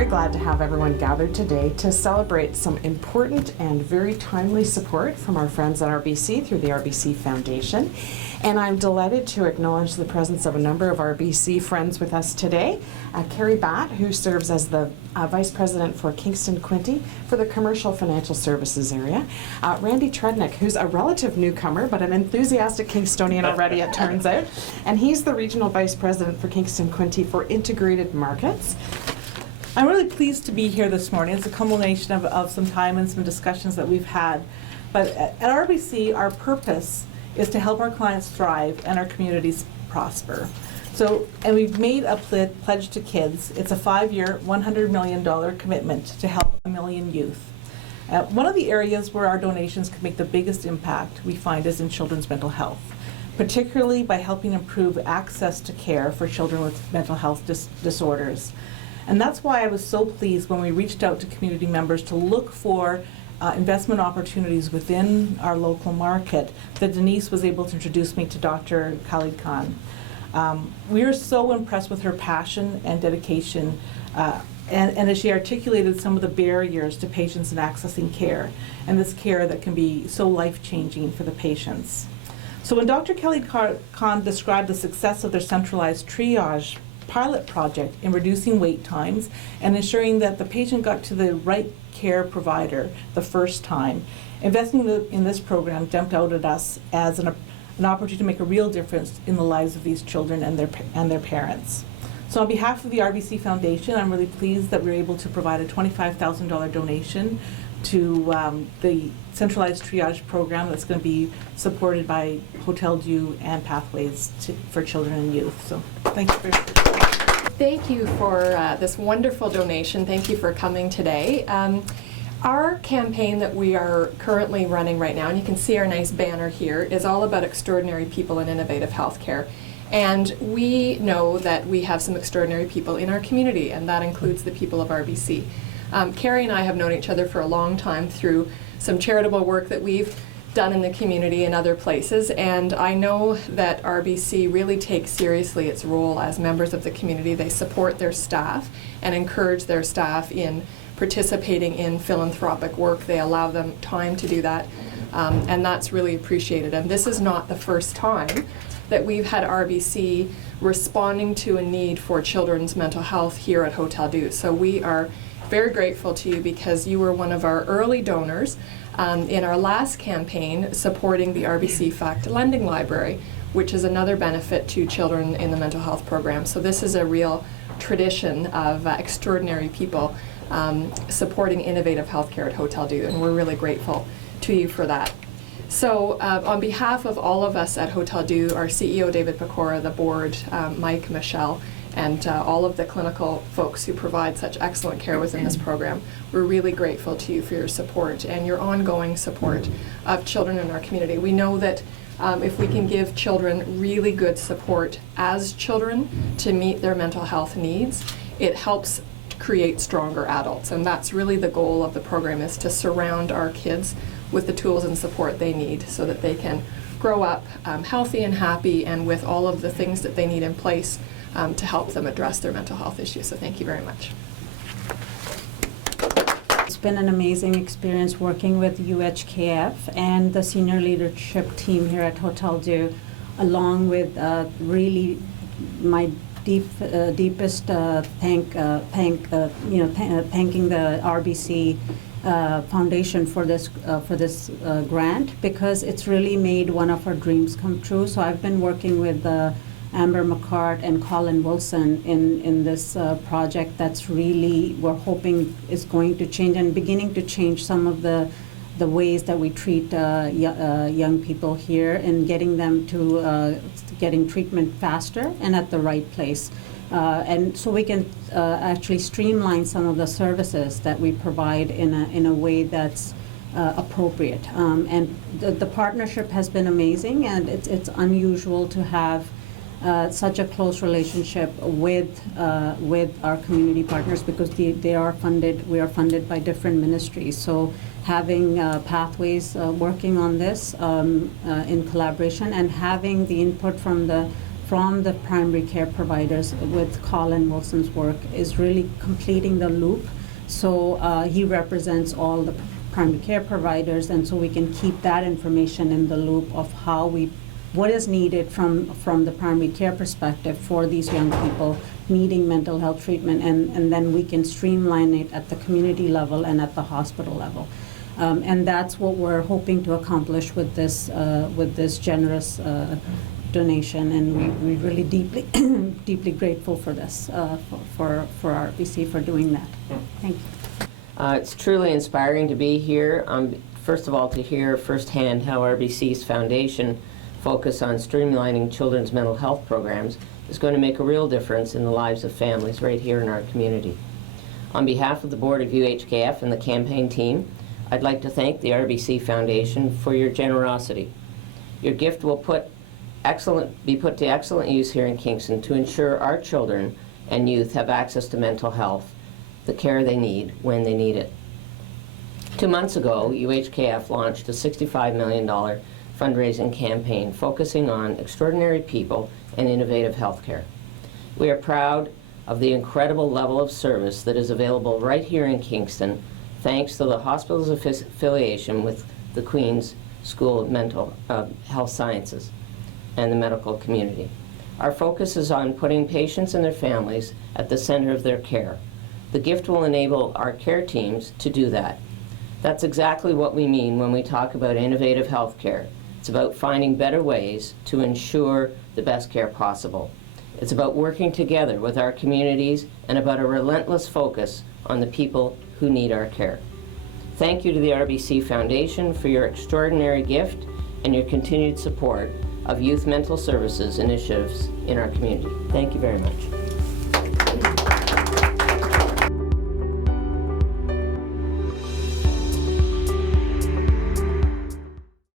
very glad to have everyone gathered today to celebrate some important and very timely support from our friends at RBC through the RBC Foundation. And I'm delighted to acknowledge the presence of a number of RBC friends with us today. Carrie Batt, who serves as the Vice President for Kingston Quinte for the Commercial Financial Services area. Randy Trednick, who's a relative newcomer, but an enthusiastic Kingstonian already, it turns out. And he's the Regional Vice President for Kingston Quinte for Integrated Markets. I'm really pleased to be here this morning. It's a culmination of some time and some discussions that we've had. But at RBC, our purpose is to help our clients thrive and our communities prosper. And we've made a pledge to kids. It's a 5-year, $100 million commitment to help 1 million youth. One of the areas where our donations can make the biggest impact, we find, is in children's mental health, particularly by helping improve access to care for children with mental health disorders. And that's why I was so pleased when we reached out to community members to look for investment opportunities within our local market, that Denise was able to introduce me to Dr. Khalid Khan. We are so impressed with her passion and dedication, and as she articulated some of the barriers to patients in accessing care, and this care that can be so life-changing for the patients. So when Dr. Khalid Khan described the success of their centralized triage pilot project in reducing wait times and ensuring that the patient got to the right care provider the first time, investing in this program jumped out at us as an opportunity to make a real difference in the lives of these children and their parents. So on behalf of the RBC Foundation, I'm really pleased that we were able to provide a $25,000 donation to the centralized triage program that's going to be supported by Hotel Dieu and Pathways for Children and Youth. So thank you very much. Thank you for this wonderful donation. Thank you for coming today. Our campaign that we are currently running right now, and you can see our nice banner here, is all about extraordinary people in innovative healthcare. And we know that we have some extraordinary people in our community, and that includes the people of RBC. Carrie and I have known each other for a long time through some charitable work that we've done in the community and other places, and I know that RBC really takes seriously its role as members of the community. They support their staff and encourage their staff in participating in philanthropic work. They allow them time to do that, and that's really appreciated. And this is not the first time that we've had RBC responding to a need for children's mental health here at Hotel Dieu. So we are very grateful to you because you were one of our early donors in our last campaign supporting the RBC Fact Lending Library, which is another benefit to children in the mental health program. So this is a real tradition of extraordinary people supporting innovative healthcare at Hotel Dieu, and we're really grateful to you for that. So on behalf of all of us at Hotel Dieu, our CEO David Pecora, the board, Mike, Michelle, and all of the clinical folks who provide such excellent care within this program, we're really grateful to you for your support and your ongoing support of children in our community. We know that if we can give children really good support as children to meet their mental health needs, it helps create stronger adults. And that's really the goal of the program, is to surround our kids with the tools and support they need so that they can grow up healthy and happy and with all of the things that they need in place to help them address their mental health issues. So thank you very much. It's been an amazing experience working with UHKF and the senior leadership team here at Hotel Dieu, along with really my deepest thanking the RBC Foundation for this grant, because it's really made one of our dreams come true. So I've been working with Amber McCart and Colin Wilson in this project that's really, we're hoping, is going to change and beginning to change some of the ways that we treat young people here, and getting them to getting treatment faster and at the right place. And so we can actually streamline some of the services that we provide in a way that's appropriate. And the partnership has been amazing, and it's unusual to have such a close relationship with our community partners, because we are funded by different ministries. So having Pathways working on this in collaboration, and having the input from the from the primary care providers with Colin Wilson's work is really completing the loop. So he represents all the primary care providers, and so we can keep that information in the loop of what is needed from the primary care perspective for these young people needing mental health treatment, and then we can streamline it at the community level and at the hospital level. And that's what we're hoping to accomplish with this generous donation, and we're really deeply deeply grateful for this, for RBC for doing that. Thank you. It's truly inspiring to be here. First of all, to hear firsthand how RBC's foundation focus on streamlining children's mental health programs is going to make a real difference in the lives of families right here in our community. On behalf of the Board of UHKF and the campaign team, I'd like to thank the RBC Foundation for your generosity. Your gift will be put to excellent use here in Kingston to ensure our children and youth have access to mental health, the care they need when they need it. 2 months ago, UHKF launched a $65 million fundraising campaign focusing on extraordinary people and innovative healthcare. We are proud of the incredible level of service that is available right here in Kingston, thanks to the hospital's affiliation with the Queen's School of Mental Health Sciences and the medical community. Our focus is on putting patients and their families at the center of their care. The gift will enable our care teams to do that. That's exactly what we mean when we talk about innovative healthcare. It's about finding better ways to ensure the best care possible. It's about working together with our communities and about a relentless focus on the people who need our care. Thank you to the RBC Foundation for your extraordinary gift and your continued support of youth mental services initiatives in our community. Thank you very much.